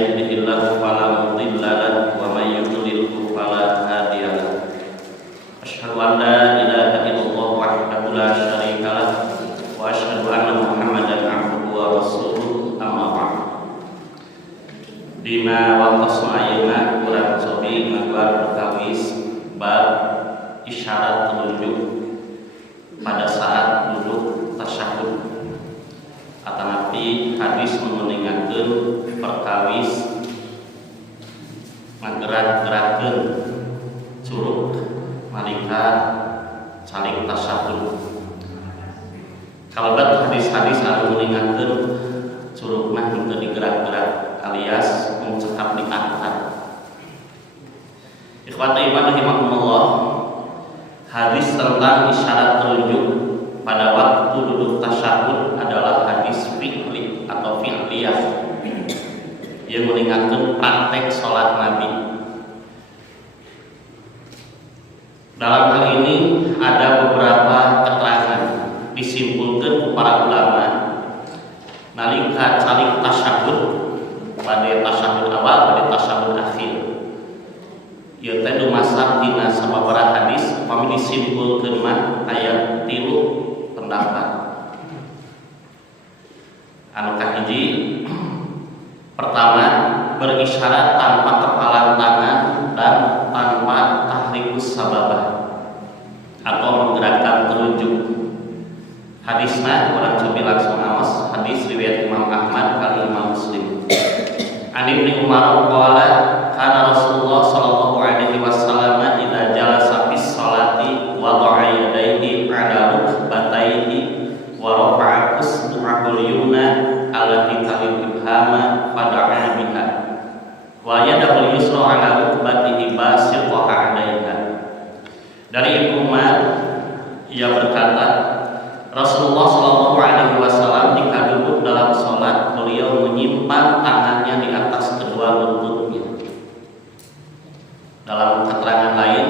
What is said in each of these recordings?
yahdihillahu fala mudilla lahu wa may yudlilhu fala hadiya lahu. Asyhadu an la ilaha illallah wahdahu la syarika lah wa asyhadu anna Muhammadan abduhu wa rasuluh. Amma ba'd. Dina waqtos ayeuna urang sobi ngaguar perkawis bab isyarat telunjuk pada saat duduk tasyahud. Atanapi hadis mengingatkan perkawis ngagerak-gerakeun curug nalika saling tasyahud. Kalabat hadis-hadis anu mengingatkan curugna henteu digerak-gerak alias mencekap diangkat. Ikhwati iman rahimakumullah, hadis tentang isyarat telunjuk pada waktu duduk tasyahud adalah hadis fi'li atau fi'liyah yang mengingatkan praktek sholat Nabi. Dalam hal ini ada beberapa keterangan disimpulkan para ulama nalika saling tasyahud pada tasyahud awal pada tasyahud akhir. Ieu teh dumasar dina sababaraha hadis kami disimpulkeun mah aya 3 pendapat. Anu kahiji, pertama berisyarat tanpa kepalan tangan dan tanpa tahrikus sababah atau menggerakkan telunjuk. Hadisna orang coba langsung awas, hadis riwayat Imam Ahmad kali Imam Muslim. Ani Ibnu Umar qala kana Rasulullah sallallahu alaihi wasallam idza jalasa fis sholati wada'a yadayhi 'ala rukbatayhi wa rafa'a usbu'ahul yumna allati talil ibhama fada'a biha wa yadahul yusra 'ala rukbatihi basiqaha 'alaiha. Dari Ibnu Umar ia berkata, Rasulullah sallallahu alaihi wasallam jika duduk dalam sholat beliau menyimpan tangannya di atas kedua lututnya. Dalam keterangan lain,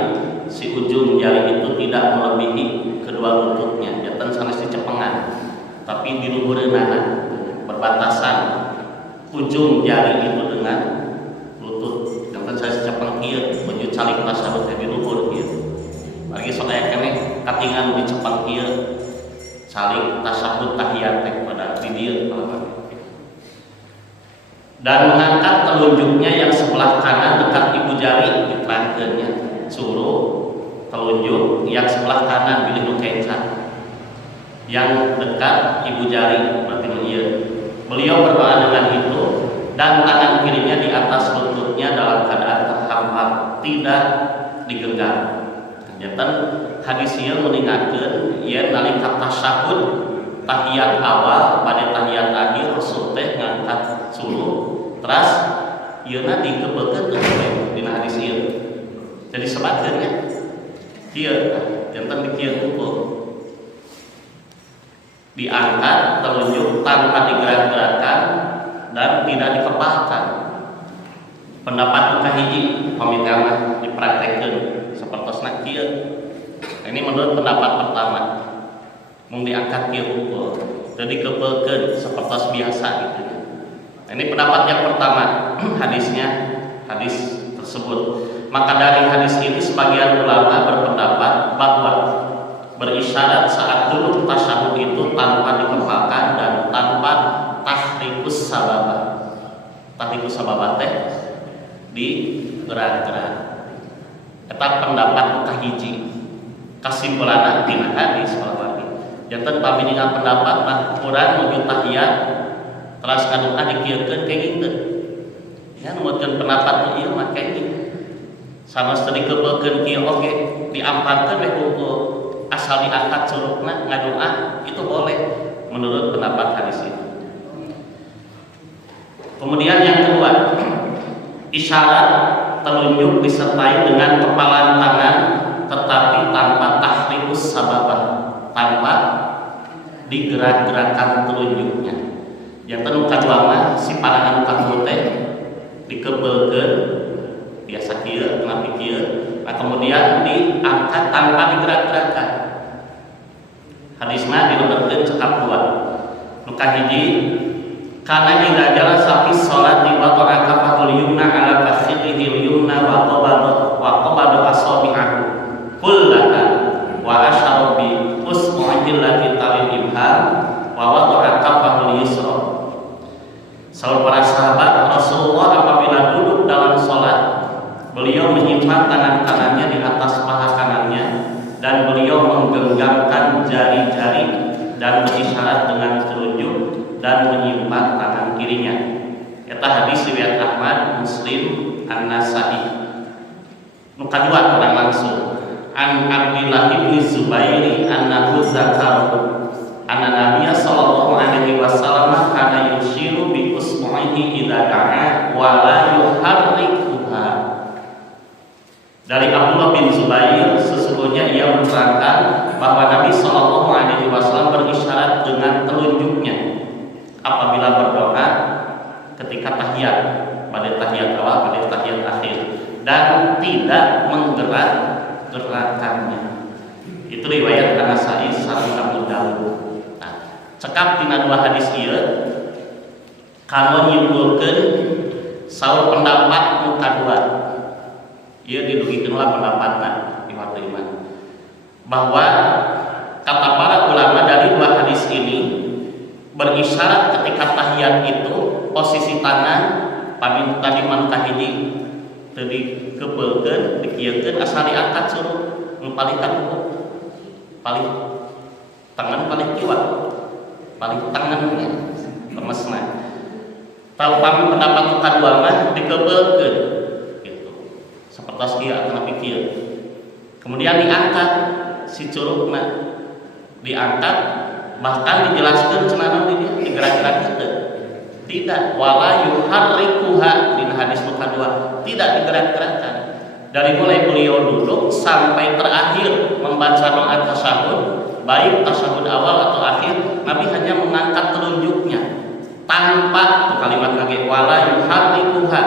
si ujung jari itu tidak melebihi kedua lututnya, janten sanes dicepengan, tapi di luhureunana berbatasan ujung jari itu dengan lutut. Janten sanes dicepeng kieu, menuju saling tasyahud di luhur kieu. Margi sok aya keneh katingan dicepeng kieu. Saling tasyahud tahiyat pada didieu dan mengangkat telunjuknya yang sebelah kanan dekat ibu jari diterangkeunnya suruh telunjuk yang sebelah kanan bilih nu kencan yang dekat ibu jari berarti ieu. Beliau berdoa dengan itu dan tangan kirinya di atas lututnya dalam keadaan terhampar tidak digenggam. Janten hadis ieu mengingatkeun yen nalika tasyahud tahiyat awal pada tahiyat akhir Rasul teh ngangkat suruh teras ieuna dikebeukeun teh dina hadis ieu. Jadi sebatkeun nya kieu janten dikieu hungkul diangkat telunjuk tanpa digerak-gerakkan dan tidak dikepalkan. Pendapat nu kahiji pamitangan dipraktekkeun sapertosna kieu. Ini menurut pendapat pertama, mung diangkat kieu hungkul, teu dikepeukeun sapertos biasa gitu. Ini pendapat yang pertama, hadis tersebut. Maka dari hadis ini sebagian ulama berpendapat bahwa berisyarat saat duduk tasyahud itu tanpa dikepalkan dan tanpa tahrikus sababah. Tahrikus sababah teh digerak-gerak. Eta pendapat kahiji. Kesimpulan dina hadis lagi. Janten paminingan pendapat mah urang nuju tahiyat teras kadoa dikieurkeun kengingkeun. Ya numutkeun pendapat ieu mah kenging. Sanes teu dikebeukeun kieu oge diamparkeun we hungkul asal diangkat curugna ngadoa itu boleh menurut pendapat hadis ini. Kemudian yang kedua, isyarat telunjuk disertai dengan kepalan tangan tetapi tanpa tahrikus sababah, tanpa digerak-gerakkan telunjuknya. Yang tenu kadua mah si parangan kanggo teh dikebeukeun biasa kieu nepi kieu, nah kemudian diangkat tanpa digerak-gerakkan. Hadisna dilebetkeun cekap dua. Nu kahiji kana idza jalasa fi sholati wa ta'aka para sahabat Rasulullah apabila duduk dalam sholat, beliau menyimpan tangan kanannya di atas paha kanannya dan beliau menggenggamkan jari-jari dan berisyarat dengan telunjuk dan menyimpan tangan kirinya. Eta hadis riwayat Ahmad, Muslim, An-Nasa'i. Nu kadua urang langsung. An Abdillah bin Zubairi annahu dzakara anna Nabiyya sallallahu alaihi wasallam kana yushiru bi usbu'ihi idza da'a wa la yuharrikuha. Dari Abdullah bin Zubair, sesungguhnya ia menerangkan bahwa Nabi sallallahu alaihi wasallam berisyarat dengan telunjuknya apabila berdoa ketika tahiyat, pada tahiyat awal, pada tahiyat akhir, dan tidak menggerak-gerakannya. Itu riwayat An-Nasa'i sareng Abu Dawud. Cekap tina dua hadis ieu kalau nyimpulkeun saur pendapat nu kadua. Ieu didugikeun lah pendapatna di waktu iman. Bahwa kata para ulama dari dua hadis ini berisyarat ketika tahiyat itu posisi tangan pami tadi manu kahiji teu dikebeulkeun, dikieulkeun asal diangkat suruh nu paling tangan paling kiwa. Paling tangannya lemesna. Tahu pami pendapat kadua mah dikebeulkeun gitu. Sapertos kieu atawa kieu. Kemudian diangkat si curugna. Diangkat bahkan dijelaskeun cenah digerak-gerakkeun. Tidak, wala yuharrikuha di hadis nu kadua, tidak digerak-gerakkan. Dari mulai beliau duduk sampai terakhir membaca doa tasyahud, baik tasyahud awal atau akhir, Nabi hanya mengangkat telunjuknya tanpa kalimat lagi wala yuharrikuha,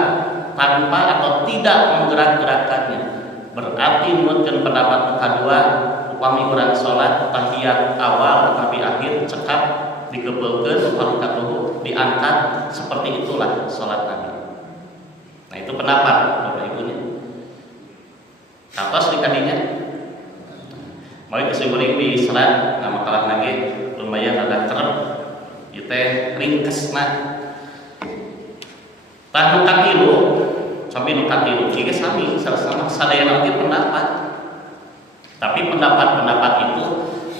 tanpa atau tidak menggerak-gerakkannya. Berarti menurut pendapat kedua, upami urang salat tahiyat awal tapi akhir cekap dikebeulkeun paruh diangkat, seperti itulah salat Nabi. Nah, itu pendapat Bapak Ibunya. Katos dikadinya mau kesimpulan di serat nama kalah lagi lumayan ada kerep ieu teh ringkesna tah nu katilu sampai nu katilu ieu sami sareng sadayana oge pendapat, tapi pendapat-pendapat itu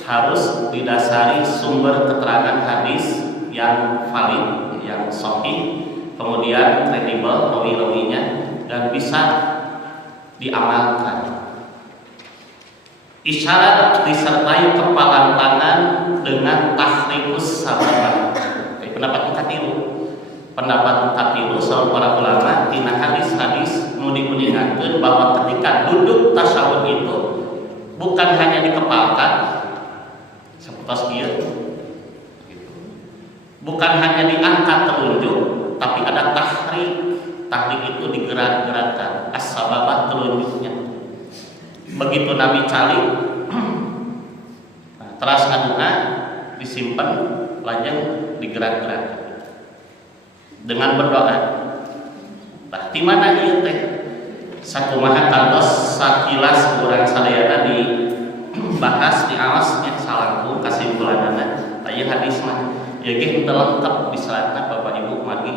harus didasari sumber keterangan hadis yang valid, yang sahih, kemudian kredibel rawi-rawinya dan bisa diamalkan. Isyarat disertai kepalan tangan dengan tahrikus sababah. Pendapat katilu. Pendapat katilu saur para ulama tina hadis-hadis nu dikuningakeun bahwa ketika duduk tasyahud itu bukan hanya dikepalkan sapertos kieu. Bukan hanya diangkat telunjuk, tapi ada tahrik. Tahrik itu digerak-gerakkan, as-sababah telunjuknya. Begitu Nabi calik, teras ngaduna disimpan, lajeng digerak-gerakkan dengan berdoa. Nah, di mana ieu teh? Sakumaha kantos sakilas urang sadayana dibahas di alasnya salangkung kasimpulanana. Aya hadis mah ieu ge teu lengkep diseratna Bapak Ibu magi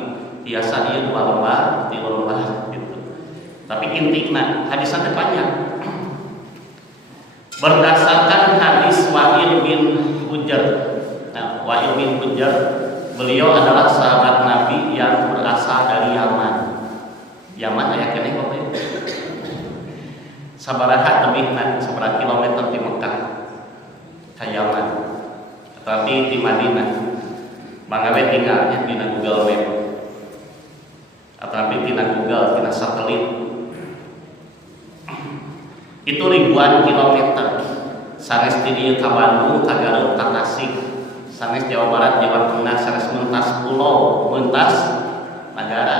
biasa ieu 2 lembar, 3 lembar gitu. Tapi intina hadisna teh panjang. Berdasarkan hadis Wa'il bin Hujr. Nah, Wa'il bin Hujr beliau adalah sahabat Nabi yang berasal dari Yaman. Yaman aya keneh Bapak Ibu. Sabaraha tebihna, sabaraha kilometer di Mekah ka Yaman. Tapi di Madinah. Bangawe tinggalnya di Google Map. Atau di Google, di satelit. Itu ribuan kilometer. Sanes di dieu ka Bandung, ka Garut, ka Tasik, sanes Jawa Barat, Jawa Tengah, sanes mentas pulau, mentas negara.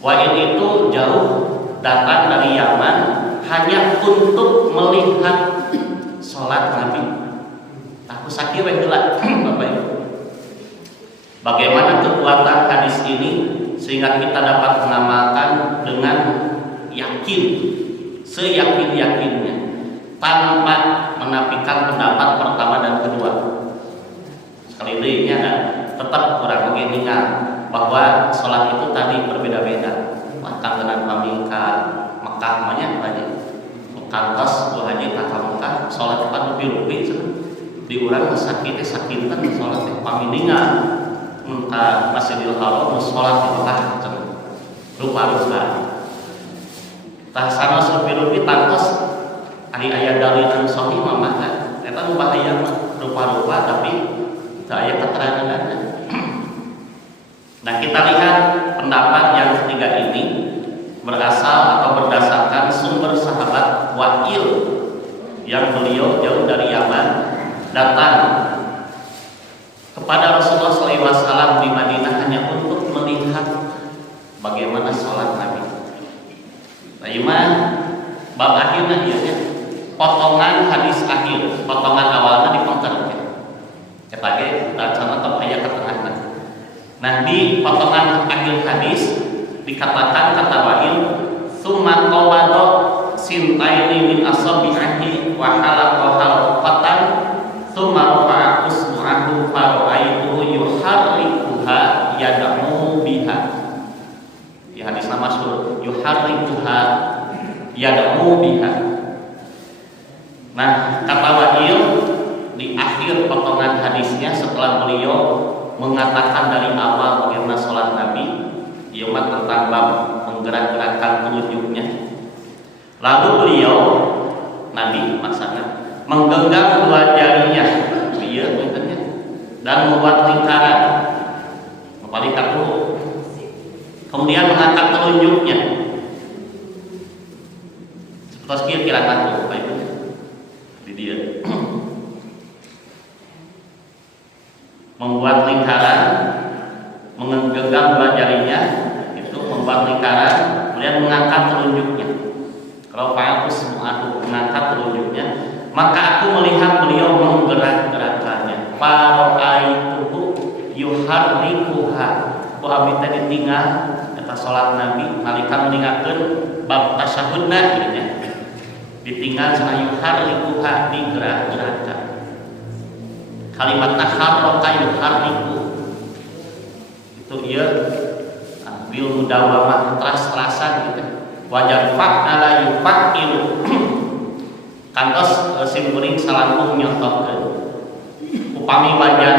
Wa'il itu jauh datang dari Yaman hanya untuk melihat sholat Nabi. Aku sakit heula Bapak Ibu. Bagaimana kekuatan hadis ini sehingga kita dapat mengamalkan dengan yakin, seyakin-yakinnya, tanpa menafikan pendapat pertama dan kedua. Sekali lagi tetap kurang mengingat bahwa sholat itu tadi berbeda-beda. Kangenan pami ka Mekah banyak banyak. Kantos bu haji ka Mekah sholat kan lebih di urang sakit sakitan sholat pami ningal ka Masjidil Haram sholat di Mekah rupa-rupa. Tah sanes lebih tantos ari aya dalil anu sahih mah eta nu bahaya rupa-rupa tapi teu aya keteranganna. Nah, kita lihat pendapat yang ketiga ini berasal atau berdasarkan sumber sahabat Wa'il yang beliau jauh dari Yaman datang kepada Rasulullah SAW di Madinah hanya untuk melihat bagaimana sholat Nabi. Bagaimana bab akhirnya ya, potongan hadis akhir, potongan awalnya dipengker. Sebagai bacaan atau ayat ketengahnya. Nah, di potongan akhir hadis dikatakan kata Wa'il, "Tsumma qawada sintaini min asabihi wa halaqa halqatan, tsumma rafa'a usbu'ahu fa ra'aituhu yuharrikuha yad'u biha." Di hadis masyhur, yuharrikuha yad'u biha. Nah, kata Wa'il di akhir potongan hadisnya setelah beliau mengatakan dari awal bagaimana sholat Nabi, ia tentang bab menggerak-gerakkan telunjuknya. Lalu beliau Nabi maksudnya menggenggam dua jarinya, dia dan membuat lingkaran, membalikan dulu, kemudian mengangkat telunjuknya. Seperti kira-kira tuh, di dia. Membuat lingkaran, menggenggam dua jarinya, itu membuat lingkaran, kemudian mengangkat telunjuknya. Kalau aku semua mengangkat telunjuknya, maka aku melihat beliau menggerak-gerakkannya. Fara'aituhu yuharrikuha. Ku abdi teh ditinggal eta salat Nabi nalika meninggalkeun bab tasyahudna kieu nya. Ditinggal cenah yuharrikuha digerak-gerakkan. Kalimat harroka yuharriku itu ia bil mudawamah teras-terasan gitu. Wajar fa'ala yufa'ilu kantos simkuring salangkung nyontohkeun upami wajan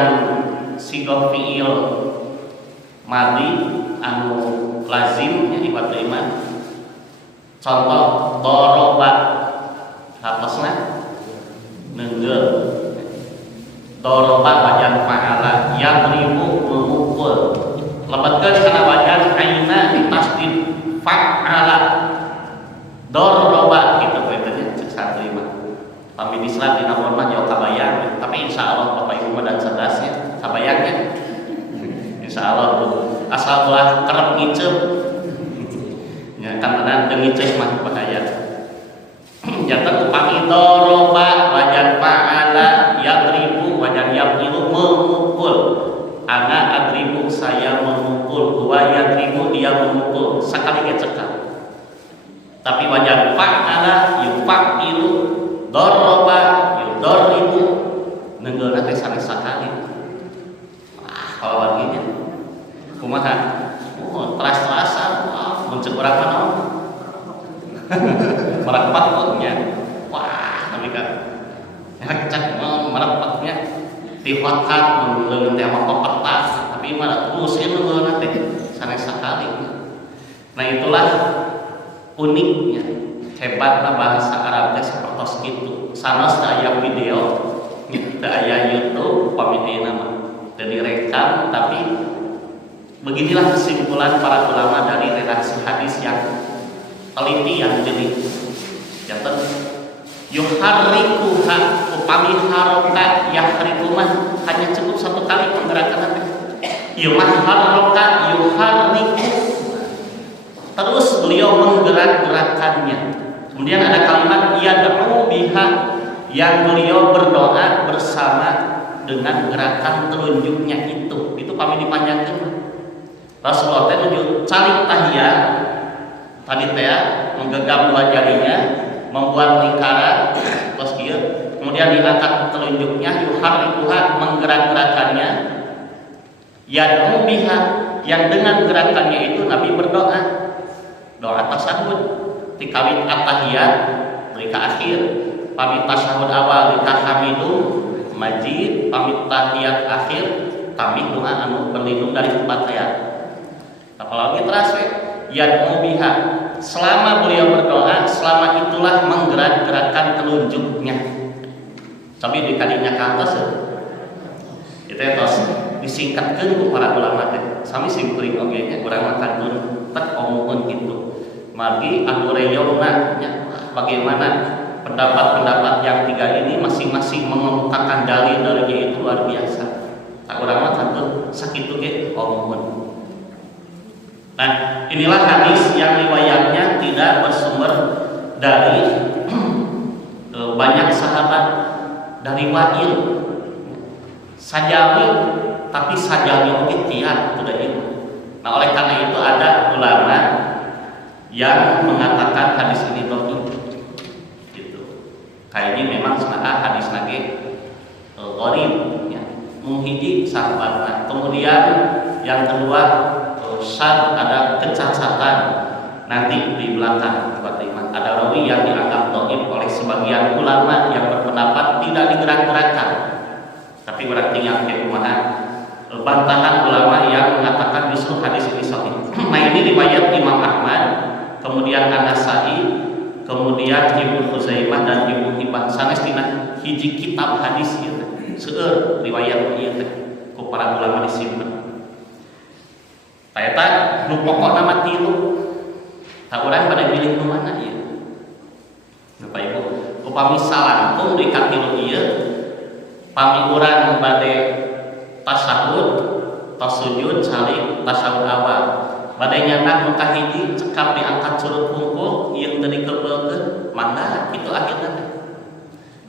sigoh fi'il madi anu lazim nya ibad iman. Contoh doroba hartosna neungeul. Doroba wajan fa'ala yadribu memukul. Lebetkeun kana wajan aina ditasdid fa'ala. Doroba kitu poinnya cek satrima. Pami Islam dina mah jauh kabayang, tapi insyaallah Bapak Ibu dan cerdas ya, kabayangnya. Insyaallah asal ulah kerep ngiceup. Ya kan teu ngiceup mah bahaya. Jantan upami doroba wajan fa'ala yadribu wajan yabnilu memukul. Ana adribu saya memukul, wa yadribu dia memukul. Sakali ngecekal. Tapi wajan fa'ala yufa'ilu doroba yudoribu neungeulna teh sanes sakali. Kalau baginya kumaha? Oh, teras-terasan. Mun ceuk urang mah naon? Merepatnya, wah, tapi kan, cek merepatnya, tiwakat menurun tema pepertas, tapi malah terus itu nanti sanes sakali. Nah itulah uniknya, hebatnya bahasa Arabnya seperti itu. Sanes aya video, aya YouTube, pamidi nama, dan direkam, tapi beginilah kesimpulan para ulama dari redaksi hadis yang teliti yang jadi jantan yuharrikuha upami haroka yahrikumah hanya cukup satu kali penggerakan nanti yuharroka yuharriku terus beliau menggerak-gerakannya. Kemudian ada kalimat yad'u biha yang beliau berdoa bersama dengan gerakan telunjuknya itu kami dipanjangkan. Rasulullah teh nuju calik tahiyat tadi teh menggenggam dua jarinya, membuat lingkaran, terus kieu, kemudian diangkat telunjuknya, yuharrikuha menggerak-gerakannya, yad'u biha yang dengan gerakannya itu Nabi berdoa, doa tasyahud tikawit at-tahiyat dari ke akhir, pamit tasyahud awal di tahamidu majid, pamit tahiyat akhir kami doa anu berlindung dari empat ayat. Apalagi terasa yad'u biha, selama beliau berdoa, selama itulah menggerak-gerakkan telunjuknya. Tapi di kadinya ke atas itu tos disingkatkan ku para ulama teh. Sami simkuring oge nya urang makan dun tek omongan gitu. Magi anu reyona nya bagaimana pendapat-pendapat yang tiga ini masing-masing mengemukakan dalil darinya itu luar biasa. Tak urang makan dun sakitu ge omongan. Nah, inilah hadis yang riwayatnya tidak bersumber dari banyak sahabat, dari Wa'il Sajawi, tapi Sajawi mungkin tiap sudah itu. Nah, oleh karena itu ada ulama yang mengatakan hadis ini dhaif. Gitu. Kayaknya memang sebenarnya hadis lagi gharib ya. Muhidi sahabat. Kemudian yang kedua ada kecacatan nanti di belakang ada rawi yang dianggap dhaif oleh sebagian ulama yang berpendapat tidak digerak-gerakkan, tapi berarti yang kumaha bantahan ulama yang mengatakan justru hadis ini sahih. Nah, ini riwayat Imam Ahmad, kemudian An-Nasa'i, kemudian Ibnu Khuzaimah dan Ibnu Hibban. Sanes dina hiji kitab hadis ieu seueur riwayat ieu teh ku para ulama disimpen. Taeta nu pokok nama tilu, tak urang pada milih nu mana ieu. Bapak Ibu, upami salangkung di katilu ieu, pami urang bade tasyahud, tasujud, salik, tasyahud awal. Bade nyandak nu kahiji cekap diangkat surut pungkul, ieu teu dikepeulkeun, mangga kitu akhirna.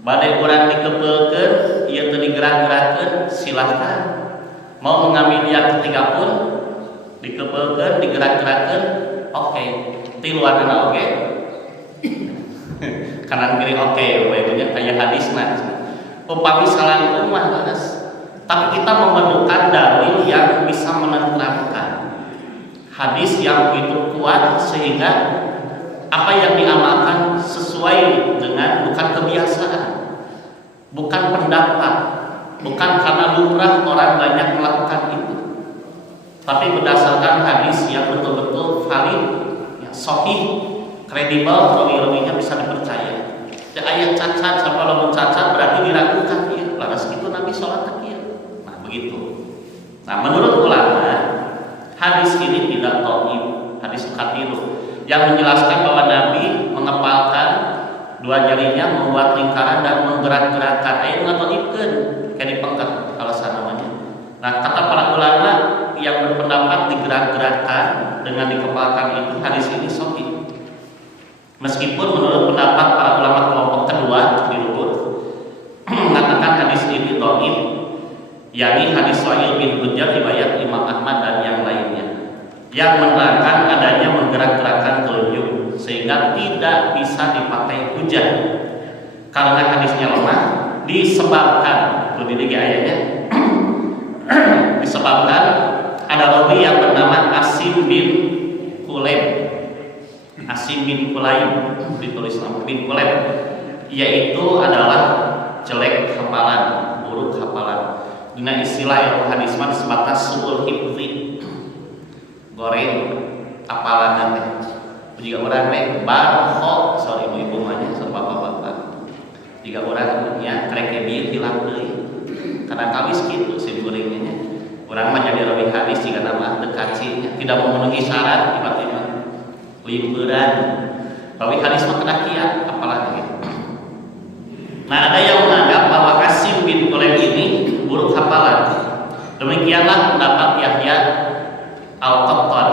Bade urang dikepeulkeun, ieu teu digerak-gerakkeun, silahkan. Mau mengambil yang ketiga pun dikepeulkeun, digerak-gerakkeun, oke. Tiluanana oke. Kanan kiri oke, baiknya kayak hadisna. Upami salangkung mah geus. Tapi kita memerlukan dalil yang bisa menerangkan hadis yang begitu kuat sehingga apa yang diamalkan sesuai dengan bukan kebiasaan, bukan pendapat, bukan karena lumrah orang banyak melakukan itu, tapi berdasarkan hadis yang betul-betul valid, yang sahih, kredibel, rawi-rawinya bisa dipercaya. Ya, ayat cacat sama lamun cacat berarti diragukan ya. Laras itu Nabi sholat takbir. Nah, begitu. Nah, menurut ulama hadis ini tidak dhaif, hadis katilu yang menjelaskan bahwa Nabi mengepalkan dua jarinya, membuat lingkaran dan menggerak-gerakkan. Ayat ngadhaifkeun kayak dipengket alasan namanya. Nah, kata para ulama yang berpendapat digerak-gerakkan dengan dikepalkan itu hadis ini sahih. Meskipun menurut pendapat para ulama kelompok kedua di luhur mengatakan hadis ini dhaif, yakni hadis Wa'il bin Hujr riwayat Imam Ahmad dan yang lainnya, yang menerangkan adanya menggerak-gerakkan telunjuk sehingga tidak bisa dipakai hujah karena hadisnya lemah, disebabkan lebih tinggi ayatnya disebabkan ada rawi yang bernama Asim bin Kulaim. Asim bin Kulaim ditulis nama bin Kulaim, yaitu adalah jelek hafalan, buruk hafalan. Dengan istilah ilmu hadis mah sebatas suul hifzi, goreng hafalan nanti. Jika orang mek barho, sorry ibu manya serba bapak. Jika orang punya krekebi hilang deui, karena kawis gitu si gorengnya. Orang mah jadi rawi hadis jika nama dekacinya tidak memenuhi syarat tiba-tiba limburan. Rawi hadis mah kena kiat apalagi. Nah, ada yang menganggap bahwa Asim bin Kulaim ini buruk hafalan. Demikianlah pendapat Yahya Al-Qattan,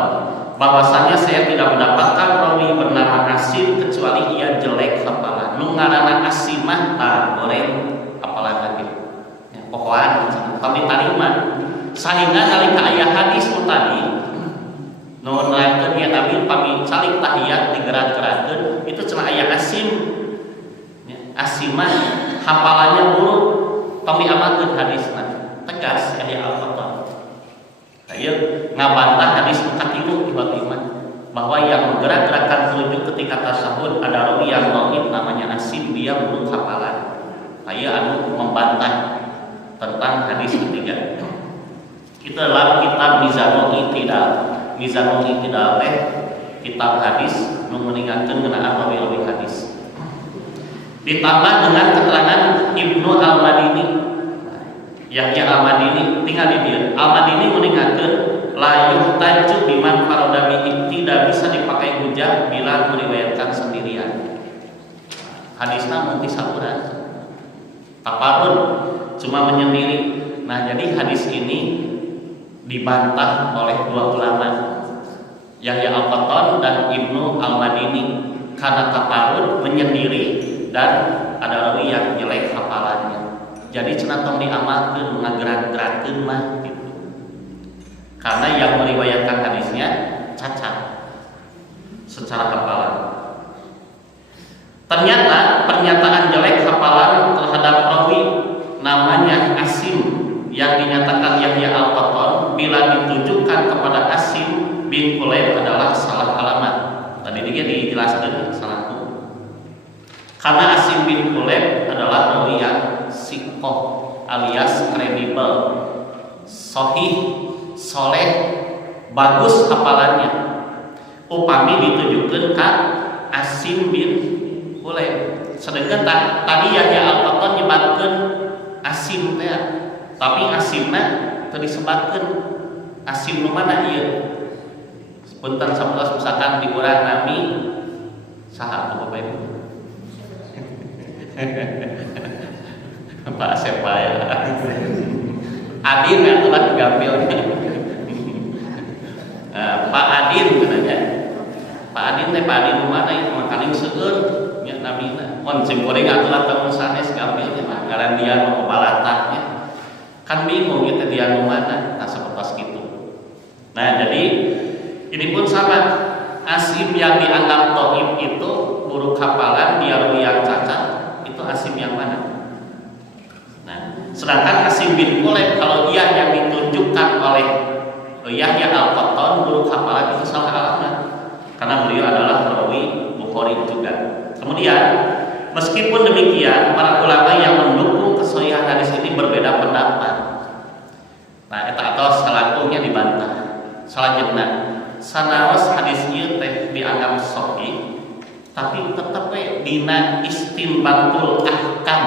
bahwasanya saya tidak mendapatkan rawi bernama Asim kecuali ia jelek hafalan. Nu ngaranna Asimah tah goreng hafalan lagi. Ya, pokokan tapi tarima. Sehingga nalika aya hadis tadi nu nerangkeun ya Nabi pami salik tahiyat digerak-gerakkeun itu cenah aya Asim. Ya, Asimah hafalannya buruk, pami amalkeun hadisna. Tegas Yahya Al-Qattan. Ayo ngabantah hadis katilu tiba-tiba bahwa yang menggerak-gerakkan telunjuk ketika tasyahud ada rawi yang dhaif namanya Asim, dia buruk hafalan. Saya membantah tentang hadis ketiga. Itu dalam kitab Mizanul I'tidal. Mizanul I'tidal teh kitab hadis nu meningatkeun ngeunaan rawi hadis. Ditambah dengan keterangan Ibnu Al-Madini. Yahya Al-Madini tinggal di dia. Al-Madini meningatkeun la yuhtaju biman farada bihi, tidak bisa dipakai hujah bila meriwayatkan sendirian. Hadisna mung tisaburan. Taparun cuma menyendiri. Nah, jadi hadis ini dibantah oleh dua ulama, Yahya Al-Qattan dan Ibnu Al-Madini, karena taparun menyendiri dan ada rawi yang jelek hafalannya. Jadi cenah tong diamalkeun ngagerak-gerakkeun mah gitu. Karena yang meriwayatkan hadisnya cacat secara hafalan. Ternyata pernyataan jelek hafalan terhadap rawi namanya Asim yang dinyatakan Yahya Al-Qattan bila ditujukan kepada Asim bin Kulayb adalah salah alamat. Tadi dia dijelaskan salahku. Karena Asim bin Kulayb adalah rawi yang siqah alias kredibel, sahih, soleh, bagus hafalannya. Upami ditujukan ke Asim bin Kulayb. Sedangkan tadi Yahya Al-Qattan nyebatkeun Asim teh, tapi Asimna teu disebatkeun. Asim nu mana ieu? Sebentar sabelas misalkan di urang nami saha tuh Bapak Ibu? Pak Asep ya. Adin atulah digambil. Pak Adin katanya. Pak Adin teh Pak Adin mana itu makaling seueur nya namina. Mun sim goreng atulah teu sanes gambil mah ngaran dia mah balatahnya. Kan bingung kita dia nu mana, nah seperti gitu. Nah, jadi ini pun sama. Asim yang dianggap dhaif itu buruk hafalan, dia rawi yang cacat, itu Asim yang mana? Nah, sedangkan Asim bin Kulayb kalau dia yang ditunjukkan oleh Yahya Al-Qattan buruk hafalan itu salah alamat. Karena beliau adalah rawi Bukhari juga. Kemudian meskipun demikian para ulama yang mendukung kesahihan hadis ini berbeda pendapat. Nah, eta atos salakunya dibantah. Selanjutnya, sanaos hadis ieu teh dianggap sahih, tapi tetep we dina istinbatul ahkam,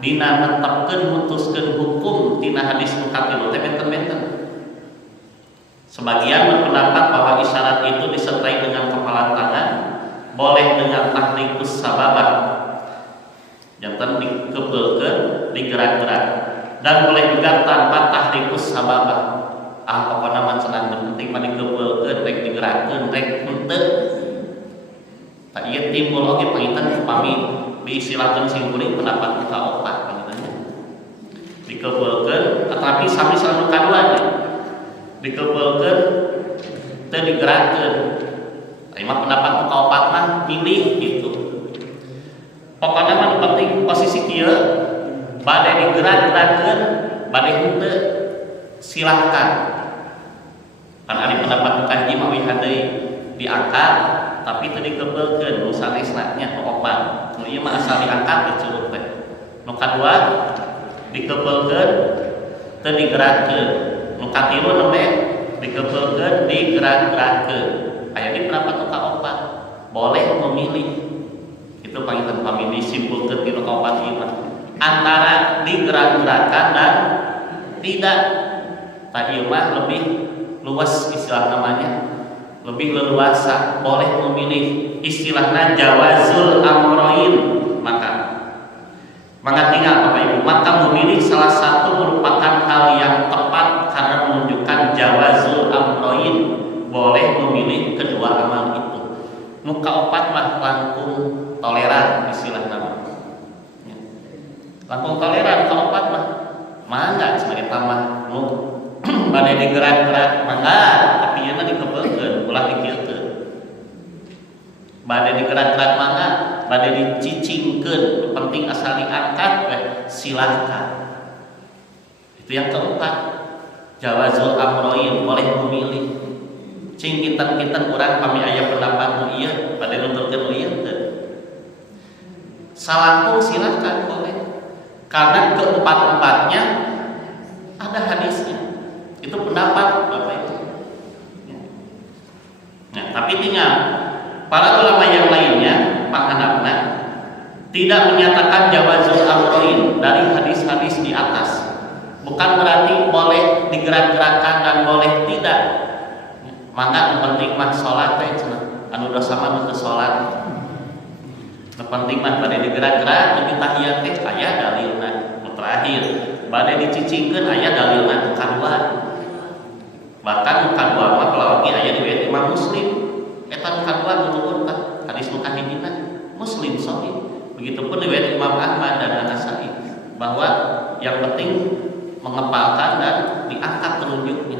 dina netepkeun mutuskeun hukum tina hadis nu katilu teh benten-benten. Sebagian berpendapat bahwa isyarat itu disertai dengan kepalan tangan, boleh dengan tahrikus sababah, jantan dikebeulkeun, digerak-gerak, dan boleh juga tanpa tahrikus sababah. Pokona mah cenah penting mah dikebeulkeun, rek digerakkeun, rek henteu. Tak ieu timbul oge pangitan upami diistilahkeun simkuring pendapat kita opat pangitannya. Dikebeulkeun tetapi sami selalu kaduanya. Dikebeulkeun teu digerakkeun. Ari mah pendapat kita opat mah pilih gitu. Pokona mah penting posisi kieu bade digerak-gerakkeun, bade henteu silahkan. Kan ada pendapat kaji mawi hadai diangkat tapi teu dikebeulkeun nu sanesna nya nu opat. Nu ieu mah asal diangkat dicurup teh. Nu kadua dikebeulkeun teu digerakkeun. Nu katilu nembe dikebeulkeun digerak-gerakkeun. Aya di pendapat nu kaopat boleh memilih. Itu pangitan pami disimpulkeun dina kaopat ieu mah antara digerak-gerakkan dan tidak. Tadi mah lebih luas istilah namanya, lebih leluasa, boleh memilih istilahnya jawazul amroin. Maka tinggal Bapak Ibu, maka memilih salah satu merupakan hal yang tepat karena menunjukkan jawazul amroin, boleh memilih kedua amal itu. Muka opat mah langkung toleran istilah nama. Langkung toleran kalau opat mah mangga sebagai tambah nu bade digerak-gerak mangga tapi ieu mah dikebeulkeun ulah dikieukeun. Bade digerak-gerak mangga, bade dicicingkeun, penting asal diangkat silahkan. Itu yang keempat. jawazul amroin, boleh memilih. Cing kinten-kinten urang kami aya pendapat nu ieu bade nuturkeun nu ieu teu. Salangkung silakan boleh. Karena keempat-empatnya ada hadisnya. Itu pendapat Bapak itu. Nah, tapi tinggal para ulama yang lainnya, Pak Hanafna, tidak menyatakan jawazul amroin dari hadis-hadis di atas. Bukan berarti boleh digerak-gerakkan dan boleh tidak. Maka penting mah salat teh cenah. Anu dosa mah teu salat. Nu penting mah bade digerak-gerak nu tahiyat teh aya dalilna. Nu terakhir, bade dicicingkeun aya dalilna nu kadua. Bahkan nu kadua mah pelawaki aya di riwayat Imam Muslim. Eta nu kadua nu luhur tah hadis nu kahijina Muslim sahih. Begitupun riwayat Imam Ahmad dan An-Nasa'i bahwa yang penting mengepalkan dan diangkat telunjuknya.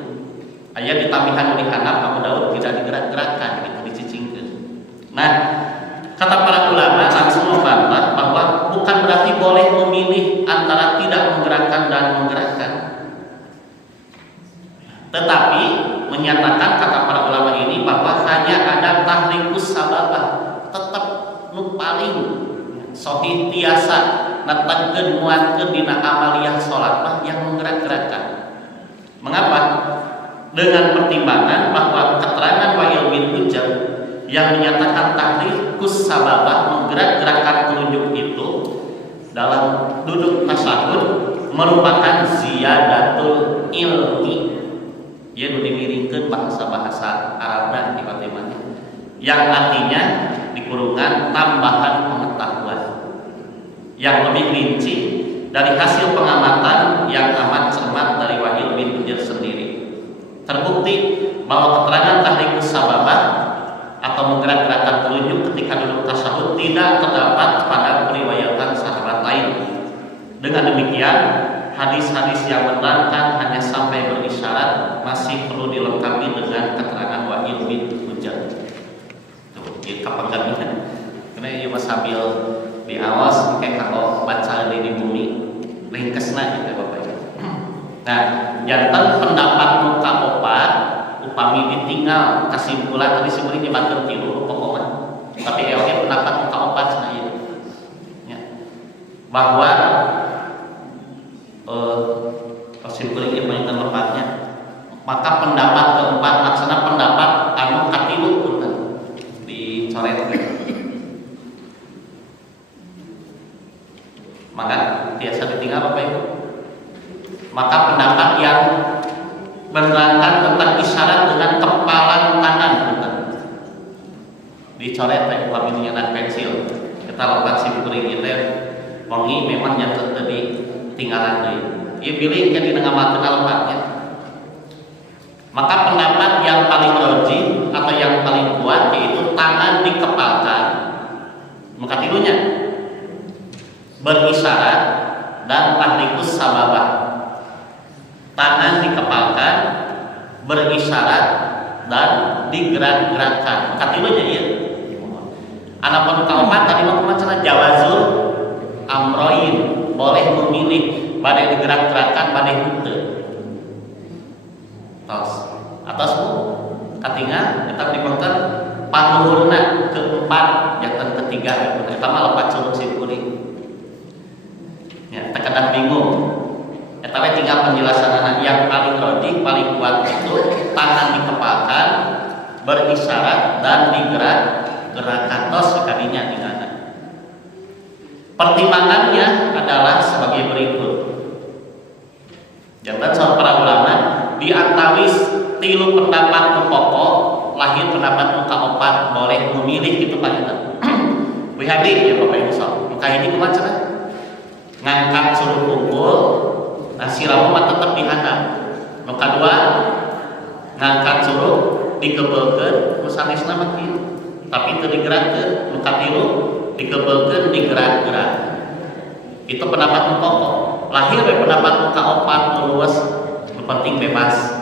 Aya di tambihan di hanap Abu Daud tidak digerak-gerakkan, itu dicicingkeun. Nah, kata para ulama langsung membantah bahwa bukan berarti boleh memilih antara tidak menggerakkan dan menggerakkan. Tetapi menyatakan kata para ulama ini bahwa hanya ada tahrikus sababah, tetap nu paling sahih tiasa netekeun muatkeun dina amaliyah salat mah yang menggerak-gerakkan. Mengapa? Dengan pertimbangan bahwa keterangan Wa'il bin Hujr yang menyatakan tahrikus sababah, menggerak-gerakkan telunjuk itu dalam duduk tasyahud merupakan ziyadatul ilmi. Ia dimiringkeun bahasa-bahasa Arabna di batemanya, yang artinya dikurungan tambahan pengetahuan yang lebih rinci dari hasil pengamatan yang amat cermat dari Wa'il bin Hujr sendiri. Terbukti bahwa keterangan tahrikus sababah atau menggerak-gerakkan telunjuk ketika duduk tasyahud tidak terdapat pada periwayatan sahabat lain. Dengan demikian, hadis-hadis yang menerangkan hanya sampai berisyarat masih perlu dilengkapi dengan keterangan Wa'il bin Hujr. Tuh, ieu kapanggamingan. Karena ieu mah sambil diawas kayak kalau baca di bumi ringkesna gitu Bapak. Nah, jantan pendapat muka opat upami ditinggal kesimpulan tadi sebenarnya nyebatkeun tilu pokoknya. Tapi ewe pendapat muka opat cenah ya. Bahwa kesimpulan ieu paling tempatnya. Maka pendapat keempat maksudna pendapat anu katilu punten dicoret. Maka biasa ditinggal Bapak Ibu. Maka pendapat yang menerangkan tentang isyarat dengan kepalan tangan dicoret teh upami nyanak pensil. Kita lakukan simkuring ieu teh wangi memang nyatet tadi tinggalan deui. Ieu pilih yang dinamakeun alfatnya. Maka pendapat yang paling rajih atau yang paling kuat yaitu tangan dikepalkan. Maka tilunya berisyarat dan tahrikus sababah. Tangan dikepalkan, berisyarat dan digerak-gerakkan. Katilunya ieu. Anapun kaopat tadi mah kumaha jawazul amroin, boleh memilih bade digerak-gerakkan bade henteu. Tos. Atasmu katingal eta dipangkeun panuhurna keempat jantan ketiga eta mah lepat suruh simkuring. Ya, terkadang bingung. Eta we tinggal penjelasan yang paling rajih, paling kuat itu tangan dikepalkan, berisyarat dan digerak-gerakkan tos kadinya dingana. Pertimbangannya adalah sebagai berikut. Jantan saha para ulama di antawis tilu pendapat nu pokok lahir pendapat nu kaopat boleh memilih gitu Pak eta. Wihadi ya Bapak Ibu saha. Muka ini kumaha cenah? Ngangkat suruh pukul, nah siramu mah tetep dihandap. Nu kadua ngangkat suruh digebelkeun, nu sanesna mah kieu, tapi teu digerakkeun. Nu katilu digebelkeun, digerak-gerak. Itu pendapat nu pokok. Lahir we pendapat nu kaopat nu luas, nu penting bebas.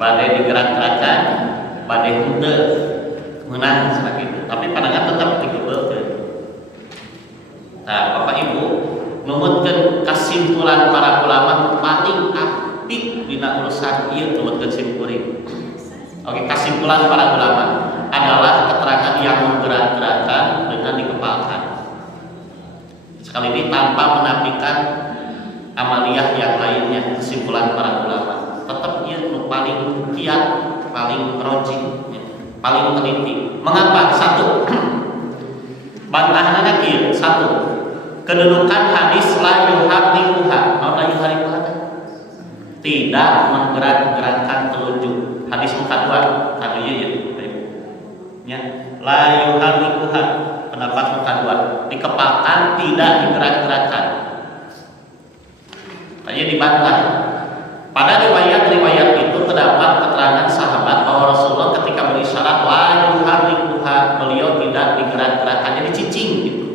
Bade digerak-gerakkan, bade henteu meunang cenah kitu. Tapi pandangan tetap digebelkeun. Nah, Bapak Ibu numutkeun kesimpulan para ulama paling apik di dina urusan ieu nuwutkeun simkuring. Oke, kesimpulan para ulama adalah keterangan yang menggerak-gerakkan dengan dikepalkan. Sekali ini tanpa menafikan amaliyah yang lainnya. Kesimpulan para ulama tetap ieu nu paling kiat, paling rojih, paling teliti. Mengapa? Satu, bantahanna kieu. Satu, kedudukan hadis la yuharrikuha. La yuharrikuha tidak menggerak-gerakkan telunjuk. Hadis muka 2 tadi ya. La yuharrikuha, pendapat muka 2, dikepalkan, tidak digerak-gerakkan. Tadi dibantah. Pada riwayat-riwayat itu terdapat keterangan sahabat bahwa Rasulullah ketika berisyarat la yuharrikuha, beliau tidak digerak-gerakkan, jadi cicing gitu.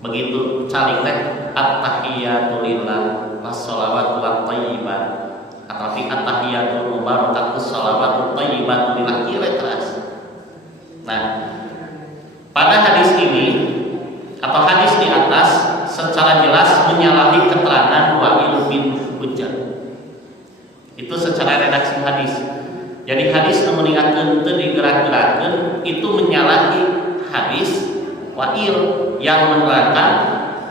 Begitu calik teh at-tahiyatu lillah was-shalawatu wat-thayyibat, atau fi at-tahiyatu mubarakatus shalawatu thayyibatu lillah terus. Nah, pada hadis ini atau hadis di atas secara jelas menyalahi keterangan Wa'il bin Hujr. Itu secara redaksi hadis. Jadi hadis yang mengingatkan teu digerak-gerakkeun itu menyalahi hadis Wa'il yang menerangkan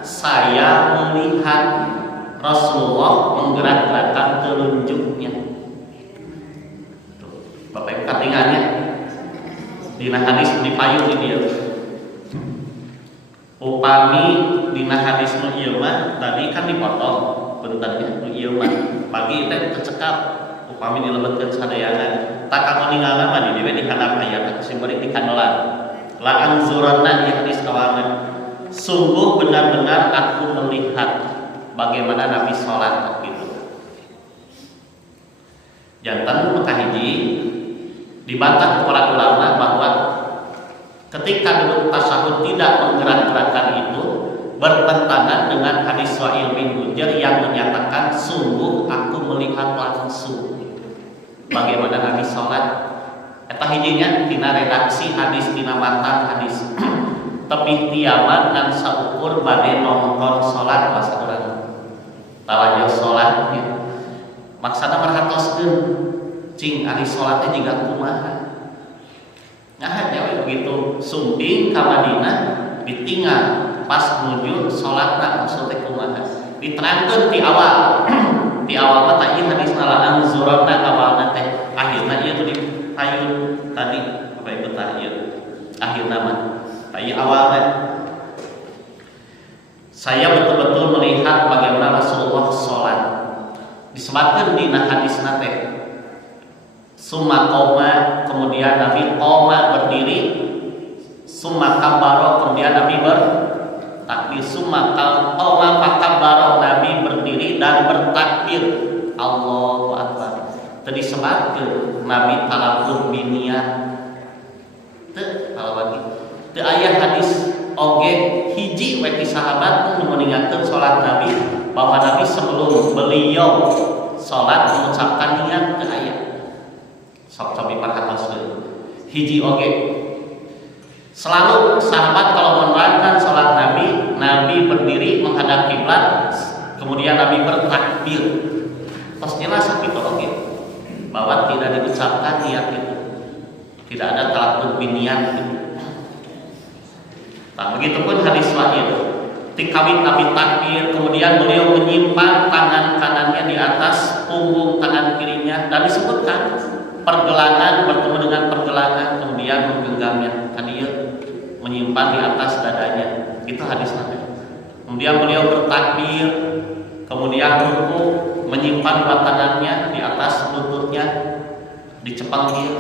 saya melihat Rasulullah menggerak-gerakkan telunjuknya. Bapak Ibu katingannya dina hadis dipayung di dia. Upami dina hadis nu ieu mah tadi kan dipotong bentarnya nu ieu mah pagi teh tercekap upami dilebetkeun sadayangan tak kanggo ninggalna mah di dieu di handap aya kesimpulan di kanolan la anzuranna di hadis awalna sungguh benar-benar aku melihat bagaimana Nabi sholat gitu. Jantan mekahiji dibantah para ulama bahwa ketika duduk tasyahud tidak menggerak-gerakkan itu bertentangan dengan hadis Wa'il bin Hujr yang menyatakan sungguh aku melihat langsung bagaimana Nabi sholat. Eta hijinya tina redaksi hadis tina matan hadis tepih tiaman dan saukur bade nongkon sholat bahasa urang tawajud sholatnya maksana merhatoskeun cing ari sholatnya juga kumaha nyaha begitu sumping ka Madinah ditinggal pas menuju sholatna maksudnya kumaha diterangkeun ti awal di awal mah tadi hadis nala anzurna awalna teh akhirna ieu teh dipayun tadi apa itu tahiyat akhirna mah tadi awalnya saya betul-betul melihat bagaimana Rasulullah sholat. Disebutkan di hadis nate summa qoma, kemudian Nabi qoma berdiri, summa kabbaro, kemudian Nabi bertakbir, summa qoma fakabbaro, Nabi berdiri dan bertakbir Allahu Akbar. Tadi disebutkan Nabi talabun biniyah teu lagi teu aya hadis oge hiji we ti sahabat nu meninggalkeun salat Nabi bahwa Nabi sebelum beliau salat mengucapkan niat teu aya. Sok diperhatikan hiji oge. Selalu sahabat kalau menerangkan salat Nabi, Nabi berdiri menghadap kiblat, kemudian Nabi bertakbir. Tos jelas kitu oge bahwa tidak diucapkan niat itu. Tidak ada talabut biniat itu. Nah, begitupun hadis Wa'il. Tikawin Nabi takbir, kemudian beliau menyimpan tangan kanannya di atas punggung tangan kirinya dan disebutkan pergelangan bertemu dengan pergelangan, kemudian menggenggamnya. Tadi menyimpan di atas dadanya. Itu hadis Nabi. Kemudian beliau bertakbir, kemudian ruku, menyimpan dua tangannya di atas lututnya, dicepang dia.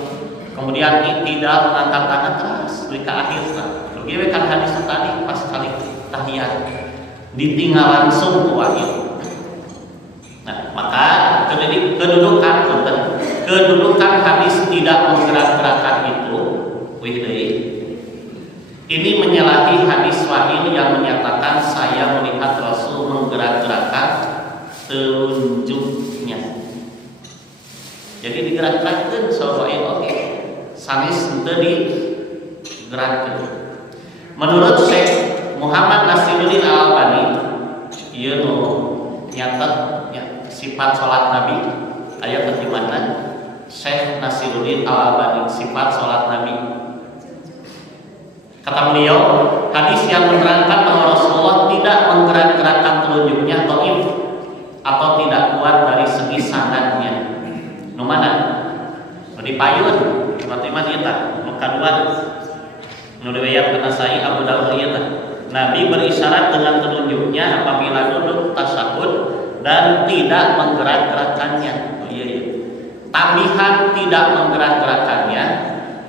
Kemudian tidak mengangkat tangan terus ke akhir. Begitu kan hadis tadi pas kali tahiyat ditinggal langsung ku Wa'il. Nah, maka kedudukan hadis tidak menggerak-gerakkan itu ini menyalahi hadis Wa'il yang menyatakan saya melihat Rasul menggerak-gerakkan telunjuknya. Jadi digerak-gerakkan Wa'il oke. Sanis teu digerakkeun. Menurut Syekh Muhammad Nasiruddin Al-Albani ieu nu nyatet ya, sifat salat Nabi ayat terjemahna Syekh Nasiruddin Al-Albani sifat salat Nabi. Kata beliau, hadis yang menerangkan bahwa Rasulullah tidak menggerak-gerakkan telunjuknya dhaif atau tidak kuat dari segi sanadnya. Nu mana? Nu dipayun, mati-mati eta. Nu kadua nu riwayat Nasai Abu Daud ieu tah. Nabi berisyarat dengan telunjuknya apabila duduk tasyahud dan tidak menggerak-gerakkannya. Oh iya. Tambihan tidak menggerak-gerakkannya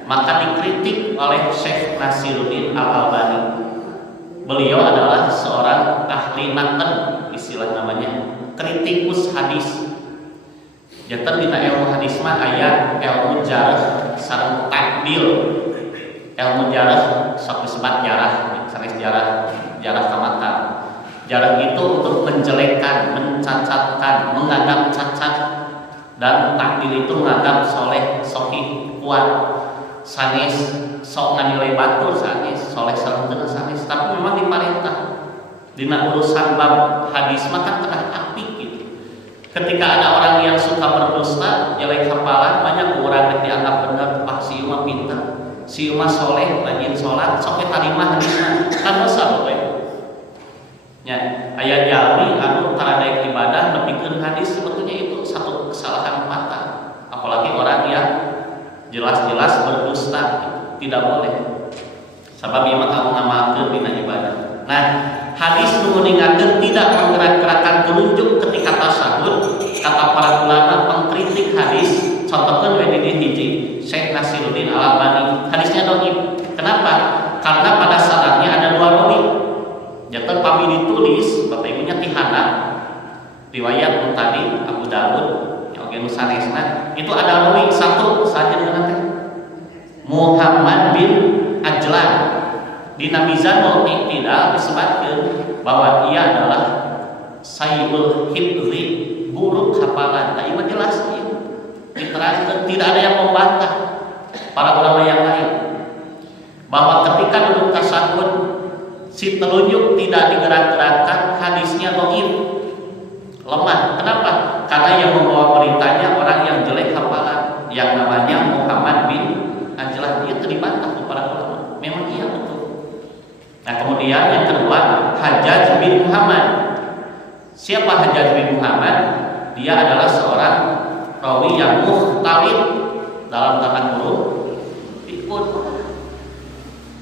maka dikritik oleh Syekh Nasiruddin Al-Albani. Beliau adalah seorang ahli naqd, istilah namanya kritikus hadis. Janten dina ilmu hadis mah aya ilmu jarh sareng ta'dil. Ilmu jarh sok disebut jarah, sanes jarah kamatan. Jarah itu untuk menjelekkan, mencacatkan, menganggap cacat, dan ta'dil itu menganggap soleh, sahih, kuat. Sanes sok nganilai batur, sanes soleh sareng teu sanes, tapi memang diparentah dina urusan bab hadis mah kan tengah apik gitu. Ketika ada orang yang suka berdusta, jelek hafalan, banyak orang yang dianggap benar, ah si mah pintar, si mah soleh, rajin sholat, sok tarimah hadisna, kan dosa bae. Ya, aya jalmi anu taradaek ibadah nepikeun hadis, sebetulnya itu satu kesalahan fatal. Apalagi orang yang jelas-jelas berdusta, tidak boleh. Sabab ieu mah kamu ngamalkeun dina ibadah. Nah, hadis nu ningakeun tidak menggerak-gerakkan telunjuk ketika tasyahud, kata para ulama pengkritik hadis, contohkeun we di hiji Syekh Nasiruddin Al-Albani, hadisnya dhaif. Kenapa? Karena pada sanadnya ada dua rawi. Janten pami ditulis Bapak Ibunya tihana riwayat tadi Abu Daud yang oge nu sanesna itu ada rawi satu saja dengan Muhammad bin Ajlan. Di Mizanul I'tidal disebutkan bahwa ia adalah sayyul hifzi, buruk hafalan. Nah, ini jelas diterangkan, tidak ada yang membantah para ulama yang lain bahwa ketika duduk tasyahud si telunjuk tidak digerak-gerakkan, hadisnya dhaif, lemah. Kenapa? Karena yang membawa beritanya orang yang jelek hafalan, yang namanya Muhammad bin Ajlan. Dia dibantah para ulama, memang iya betul. Nah, kemudian yang kedua Hajjaj bin Muhammad. Siapa Hajjaj bin Muhammad? Dia adalah seorang rawi yang mukhtalif, dalam tanda kurung ikut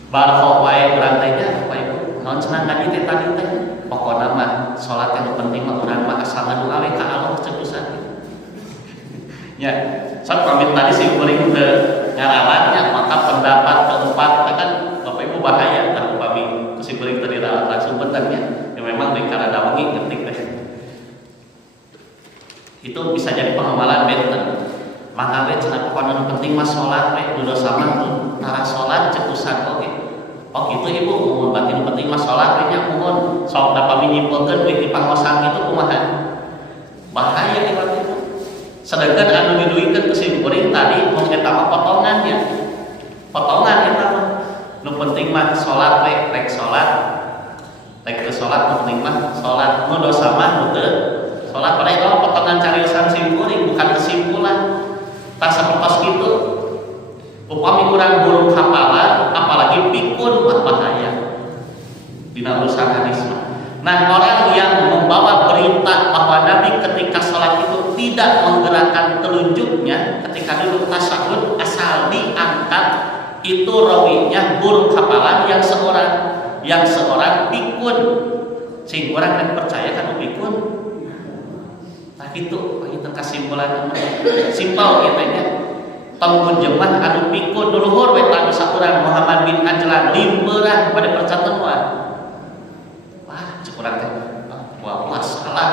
barho wae berantainya apa itu naon cenah ngaji teh tadi teh pokona mah salat yang penting mah urang mah asal ngadoa we ka Allah cetusan ya. Saat pamit tadi sih kuring teu ngaralannya, maka pendapat keempat kan Bapak Ibu bahaya tah upami kuring teu diralat langsung bentarnya ya, memang deui kana dawangi ngetik teh itu bisa jadi pengamalan benten. Maka we cenah pokona nu penting mah salat we nu dosa mah tara salat cetusan oge. Oh gitu Ibu, mun batin penting mah salat we nya mohon sok da pami nyimpulkeun we di pangosang itu kumaha. Bahaya ieu itu. Sedangkan anu diduikeun ku sim kuring tadi mun eta mah potongannya. Potongan eta mah. Nu penting mah salat we rek salat. Rek teu salat nu penting mah salat. Nu dosa mah nu teu salat. Padahal itu potongan cariusan sim kuring bukan kesimpulan. Tak sapertos kitu. Upami urang buruk hafalan, apalagi pikun mah bahaya. Dina urusan hadis mah. Nah, orang yang membawa berita bahwa Nabi ketika sholat itu tidak menggerakkan telunjuknya ketika duduk tasyahud asal diangkat, itu rawinya buruk hafalan yang seorang pikun. Sing orang yang percaya kan pikun. Nah gitu, itu kesimpulan simpel gitu ya. Tanggung jemaah anu pikun duluhur we tanu saurang Muhammad bin Ajlan limbeurah pada percatan wah. Wah, cek urang teh wah salah.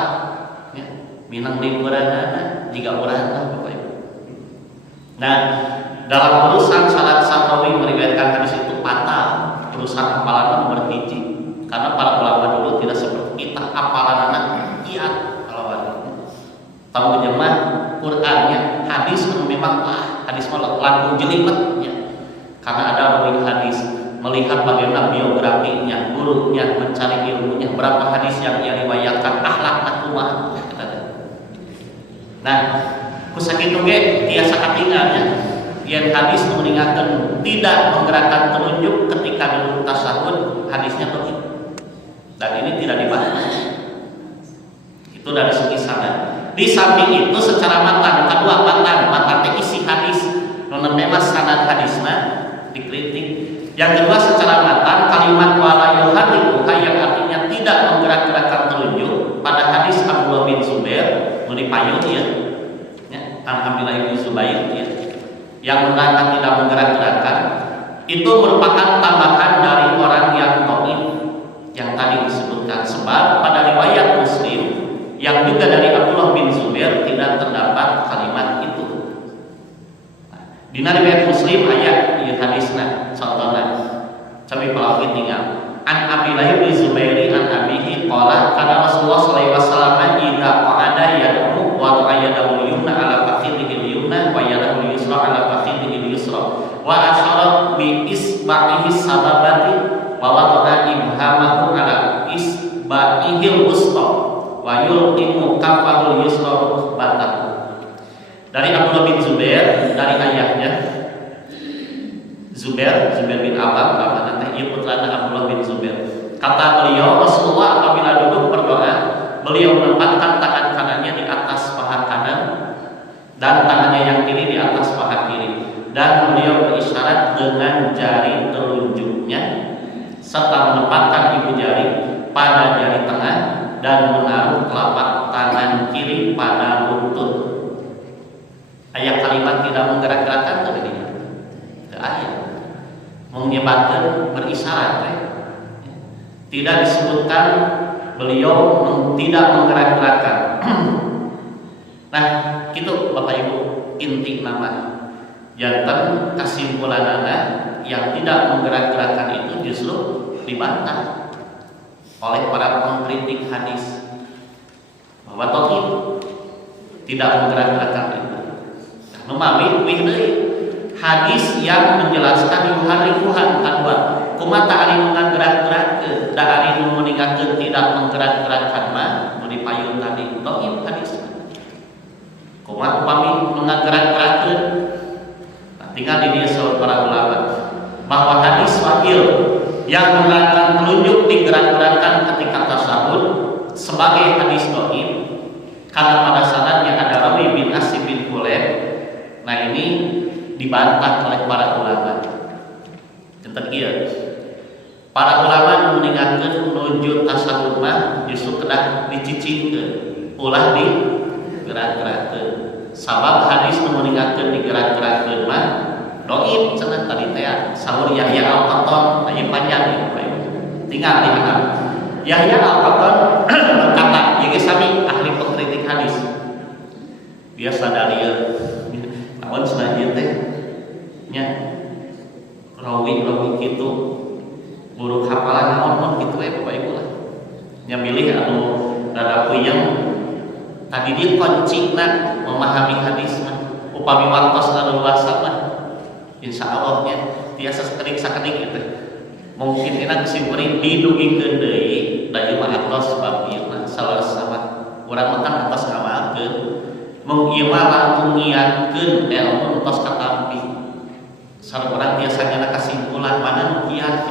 Ya, minang limbeurana jiga urang lah Bapak Ibu. Nah, dalam urusan salat sahwi meriwayatkan hadis itu fatal. Urusan hafalan nomor 1 karena para ulama dulu tidak seperti kita hafalan anak kiat kalau tanggung jemaah Qur'annya hadis memang hadis malah langkung jelimet ya. Karena ada rawi hadis melihat bagaimana biografinya, gurunya, mencari ilmunya, berapa hadis yang ia riwayatkan, akhlakna kumaha. Nah, ku Kusakitu ge tiasa katingalnya yen hadis mengingatkan tidak menggerakkan telunjuk ketika duduk tasyahud, hadisnya dhaif. Dan ini tidak dibantah. Itu dari segi sanad. Di samping itu secara matan, kedua matan teh isi hadis, non memang sanad hadisna dikritik. Yang kedua secara matan kalimat wala yuhadithu yang artinya tidak menggerak-gerakkan telunjuk pada hadis Abdullah bin Zubair nu dipayun ya. Alhamdulillah bin Zubair ya. Yang menerangkan tidak menggerak-gerakkan itu merupakan tambahan dari orang yang dhaif yang tadi disebutkan, sebab pada riwayat Muslim yang juga dari Abdullah bin Zubair tidak terdapat kalimat itu. Di riwayat Muslim ayat ieu hadisna contohna cabi palawi tinggal an Abdullah bin Zubair an abihi qala kana Rasulullah sallallahu alaihi wasallam idza qa'ada yad'u wa ta'ayyadahu yumna ala fakhidhihi yumna wa yadahu yusra ala fakhidhihi yusra wa asyara bi isba'ihi sababati wa wada'a ibhamahu ala isba'ihi wusta wa yulqimu kaffahu yusra rukbatahu. Dari Abdullah bin Zubair dari ayahnya Zubair bin Awam namanya ieu putrana Abdullah bin Zubair. Kata beliau Rasulullah apabila duduk berdoa, beliau menempatkan tangan kanannya di atas paha kanan dan tangannya yang kiri di atas paha kiri, dan beliau berisyarat dengan jari telunjuknya serta menempatkan ibu jari pada jari tengah dan menaruh telapak tangan kiri pada lutut. Ayat kalimat tidak menggerak-gerakkan tadi ini. Ayat menyebatkan berisyarat. Tidak disebutkan beliau tidak menggerak-gerakkan. Nah, itu Bapak Ibu inti nama jantan kesimpulanana yang tidak menggerak-gerakkan itu justru dibantah oleh para pengkritik hadis bahwa dhaif tidak menggerak-gerakkan itu. Memami hadis yang menjelaskan yuharikuhan kadua kumata ari menggerak-gerak da ari meninggalkan tidak menggerak-gerakkan mah nu dipayun tadi dhaif hadis. Kumaha upami menggerak-gerakkeun tinggal di dia para ulama bahwa hadis wahil yang menerangkan telunjuk digerak-gerakkan ketika tasyahud sebagai hadis dhaif karena pada sanadnya ada Rawi bin Asim bin Kulaib. Nah ini dibantah oleh para ulama. Tentang kieu. Para ulama meninggalkan menuju tasyahud mah justru kedah dicicingkeun, ulah digerak-gerakkeun. Sabab hadis meninggalkan digerak-gerakkeun mah dhaif cenah tadi teh saur Yahya Al-Qattan aya panjang ya Bapak Ibu. Tinggal diangkat. Yahya Al-Qattan berkata, ieu sami ahli pengkritik hadis. Biasa dalil namun selanjutnya teh nya rawi kitu buruk hafalan naon kitu Bapak Ibu lah. Nya milih anu rada puyeng tadi dia koncina memahami hadis mah upami waktos anu luasa mah insyaallah nya tiasa sakedik gitu. Mungkin dina kesimpulan didugikeun deui da ieu mah atos bab ieu mah salasa mah urang makan atos ngamalkeun mung ieu mah langkung ngiatkeun ilmu tos katampi. Sareng urang biasanya kesimpulan mana nu kiat.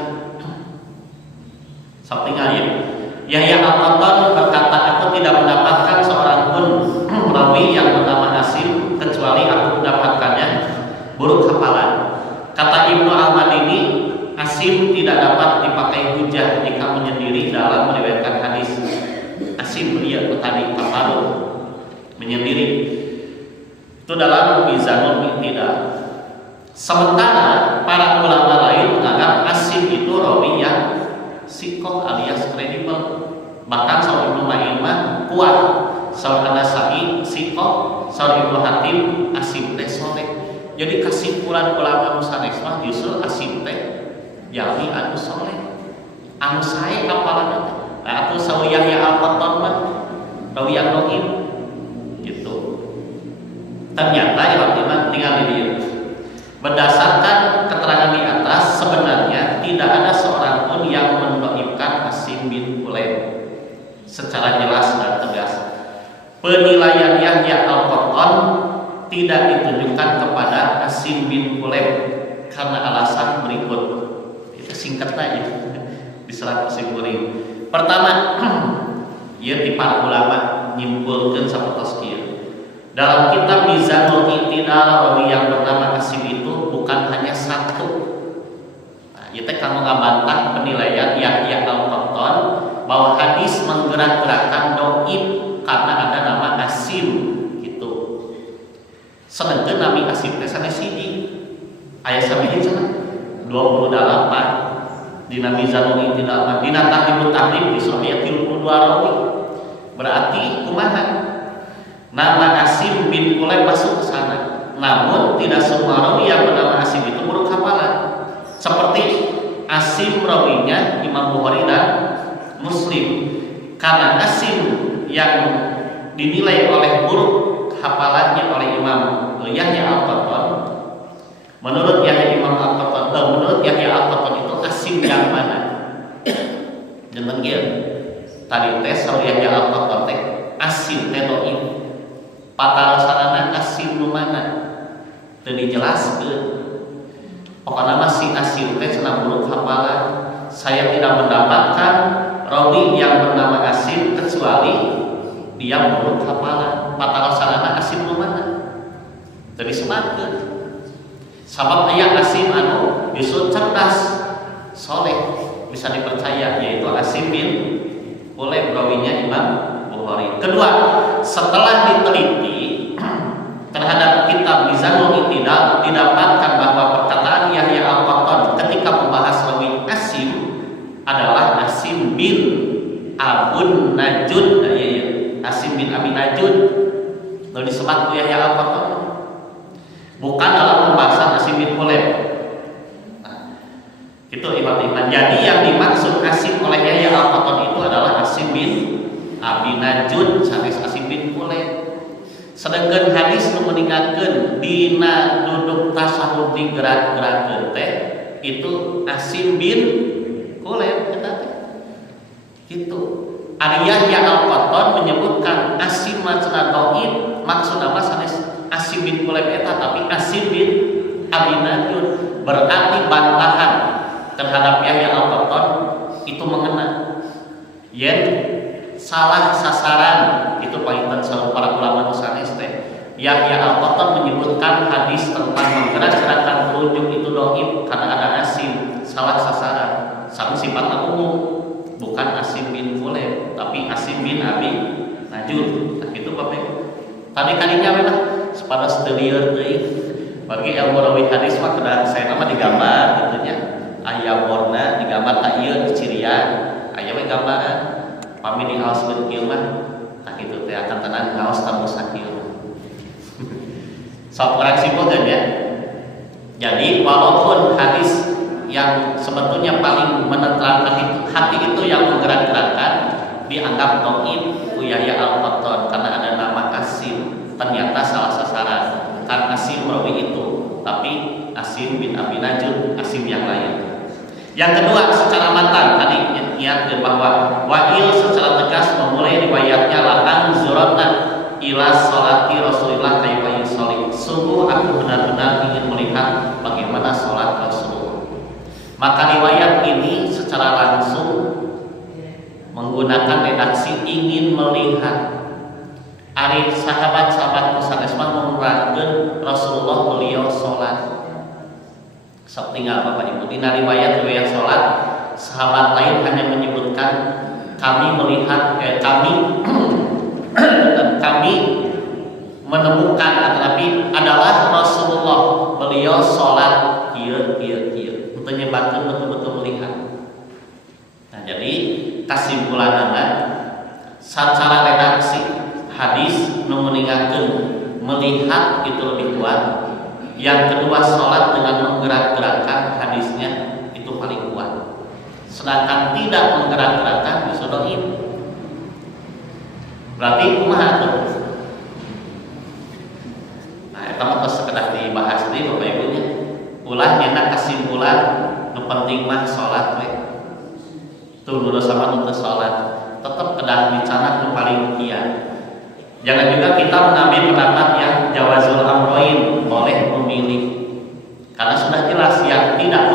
Sok tinggal ieu. Yahya Al-Qattan berkata, aku tidak mendapatkan seorang pun rawi yang bernama Asim kecuali aku mendapatkannya buruk hafalan. Kata Ibnu Al-Madini, Asim tidak dapat dipakai hujah jika menyendiri dalam meriwayatkan hadis. Asim dia tadi tafarud menyendiri. Itu dalam Mizanul I'tidal. Sementara para ulama lain menganggap Asim itu rawi yang sikoh alias kredibel. Bahkan Saud Ibnu Ma'in mah kuat. Saud An-Nasa'i sikoh, Saud Ibnu Hatim Asim teh soleh. Jadi kesimpulan ulama musanes mah justru Asim teh jalmi anu soleh, anu sae hafalan teh. Nah, atuh sawu Yahya Al-Qattan mah rawi yang dhaif gitu. Ternyata ya tinggal di dia. Berdasarkan keterangan di atas, sebenarnya tidak ada seorang pun yang mendhaifkan Asim bin Kulaib secara jelas dan tegas. Penilaian Yahya Al-Qattan singkat aja di serat kesimpulan. Pertama, ieu ti para ulama nyimpulkeun sapertos kieu. Dalam kitab Mizanul I'tidal rawi yang bernama Asim itu bukan hanya satu. Nah, ieu teh kanggo ngabantah penilaian Yahya Al-Qattan bahwa hadis menggerak-gerakkan dhaif karena ada nama Asim gitu. Sedangkan Nabi Asim teh sanes siji. Aya sabiji cenah 28 di Nabi Mizanul I'tidal dina Tahdhibut Tahdhib di aya 32 rawi. Berarti kumaha? Nama Asim bin Kulaib masuk ke sana. Namun tidak semua rawi yang bernama Asim itu buruk hafalan. Seperti Asim rawinya Imam Bukhari dan Muslim. Karena Asim yang dinilai oleh buruk hafalannya oleh Imam Yahya Al-Qattan. Menurut Yahya Al-Qattan itu Asim yang mana? Jangan kieu. Tadi tes Yahya Al-Qattan teh Asim teh dhaif. Patalasanana Asim nu mana? Teu dijelaskeun. Pokona mah si Asim teh cenah buruk hafalan. Saya tidak mendapatkan rawi yang bernama Asim kecuali dia buruk hafalan. Patalasanana Asim nu mana? Teu disematkeun. Sabab aya Asim anu justru cerdas, soleh, bisa dipercaya, yaitu Asim bin Kulaib rawinya Imam Bukhari. Kedua, setelah diteliti terhadap kitab Mizanul I'tidal didapatkan bahwa perkataan Yahya Al-Qattan ketika membahas rawi Asim adalah Asim bin Abun Najud. Nah, iya. Asim bin Abi Najud. Lalu disebut Yahya Al-Qattan. Bukan dalam pembahasan Asim bin Kulaib. Nah, itu iman-iman. Jadi yang dimaksud Asim oleh Yahya Al-Qattan itu adalah Asim bin Abi Najud sanes Asim bin Kulaib. Sedangkan hadis nu meninggalkeun dina duduk tasahud digerak-gerakkeun teh itu Asim bin Kulaib eta teh. Kitu. Ari Yahya Al-Qattan menyebutkan Asim cenah dhaif, maksudna sanes Asim bin Kulaib eta tapi Asim bin Abi Najud. Berarti bantahan terhadap Yahya Al-Qattan itu mengena. Yen salah sasaran itu paitan salah para ulama sanes teh. Yahya Al-Qattan menyebutkan hadis tentang menggerak-gerakkan rujuk itu dhaif karena ada Asim, salah sasaran. Sama sifatnya umum, bukan Asim bin Kulaib tapi Asim bin Abi Najud. Nah, itu Bapak. Tadi kalinya memang sepada stelier teuing. Bagi ilmu rawi hadis mah kedah saya nama digambar gitu nya. Aya warna digambar ka ieu cirian, aya we gambaran. Pami di haus kieu mah tah kitu teh akan tenan haus tamu sakieu. Sok urang simpulkeun ya. Jadi walaupun hadis yang sebetulnya paling menenteramkan hati itu yang menggerak-gerakkan dianggap dhaif ku Yahya Al-Qattan karena ada nama Asim, ternyata salah sasaran. Kan Asim rawi itu, tapi Asim bin Abi Najud, Asim yang lain. Yang kedua, secara matan tadi niat bahwa Wa'il secara tegas memulai riwayatnya lahan zuratna ila sholati Rasulillah kaifa yusolli. Sungguh aku benar-benar ingin melihat bagaimana sholat Rasulullah. Maka riwayat ini secara langsung menggunakan redaksi ingin melihat. Ari sahabat-sahabat sanes mah mengurangkeun Rasulullah beliau sholat. Sok tinggal Bapak Ibu di riwayat sholat, sahabat lain hanya menyebutkan kami melihat kami menemukan tetapi adalah Rasulullah beliau sholat kieu untuk nyebatkeun betul-betul melihat. Nah, jadi kesimpulanna secara redaksi hadis nu meninggalkeun melihat itu lebih kuat. Yang kedua, sholat dengan menggerak-gerakkan hadisnya itu paling kuat. Sedangkan tidak menggerak-gerakkan bisa dhaif. Berarti kumaha tuh? Nah, eta mah sekedar dibahas deui Bapak Ibunya. Ulah nyenak kesimpulan nu penting mah sholat we. Tuh nu sama nu teu sholat, tetep kedah dicanat nu paling kieu. Jangan juga kita mengambil pendapat yang jawazul amroin, boleh memilih. Karena sudah jelas yang tidak